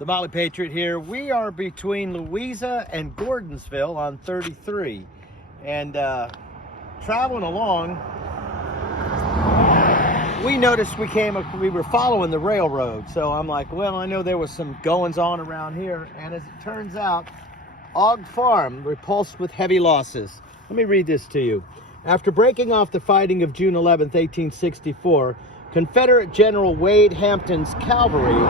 The Motley Patriot here. We are between Louisa and Gordonsville on 33, and traveling along, we noticed we were following the railroad. So I'm like, well, I know there was some goings on around here, and as it turns out, Og Farm repulsed with heavy losses. Let me read this to you. After breaking off the fighting of June 11th, 1864, Confederate General Wade Hampton's cavalry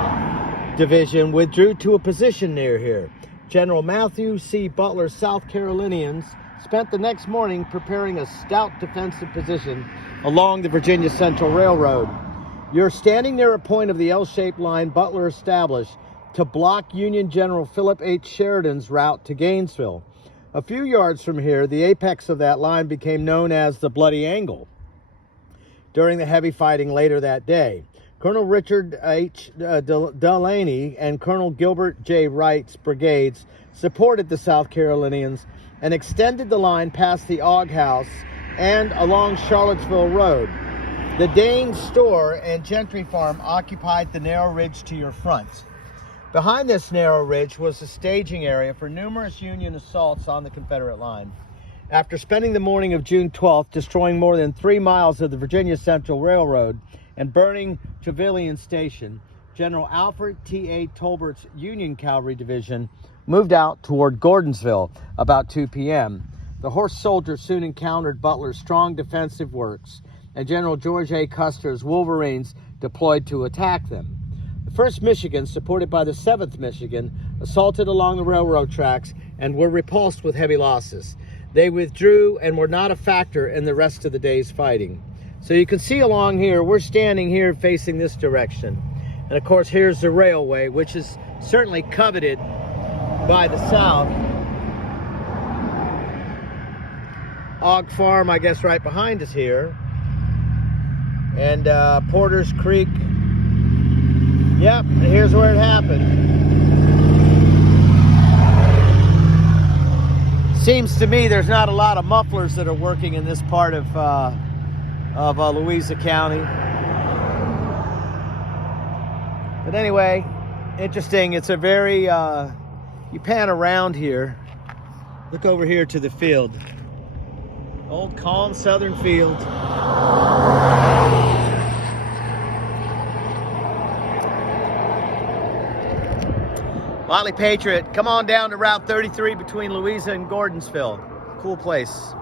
division withdrew to a position near here. General Matthew C. Butler's South Carolinians spent the next morning preparing a stout defensive position along the Virginia Central Railroad. You're standing near a point of the L-shaped line Butler established to block Union General Philip H. Sheridan's route to Gainesville. A few yards from here, the apex of that line became known as the Bloody Angle. During the heavy fighting later that day, Colonel Richard H. Delaney and Colonel Gilbert J. Wright's brigades supported the South Carolinians and extended the line past the Og House and along Charlottesville Road. The Danes store and Gentry Farm occupied the narrow ridge to your front. Behind this narrow ridge was the staging area for numerous Union assaults on the Confederate line. After spending the morning of June 12th destroying more than 3 miles of the Virginia Central Railroad and burning Trevilian Station, General Alfred T.A. Tolbert's Union Cavalry Division moved out toward Gordonsville about 2 p.m. The horse soldiers soon encountered Butler's strong defensive works, and General George A. Custer's Wolverines deployed to attack them. The 1st Michigan, supported by the 7th Michigan, assaulted along the railroad tracks and were repulsed with heavy losses. They withdrew and were not a factor in the rest of the day's fighting. So you can see along here, we're standing here facing this direction. And of course, here's the railway, which is certainly coveted by the South. Og Farm, I guess, right behind us here. And Porter's Creek. Yep, here's where it happened. Seems to me there's not a lot of mufflers that are working in this part of Louisa County. But anyway, interesting. It's a very, you pan around here, look over here to the field. Old calm southern field. Motley Patriot, come on down to Route 33 between Louisa and Gordonsville. Cool place.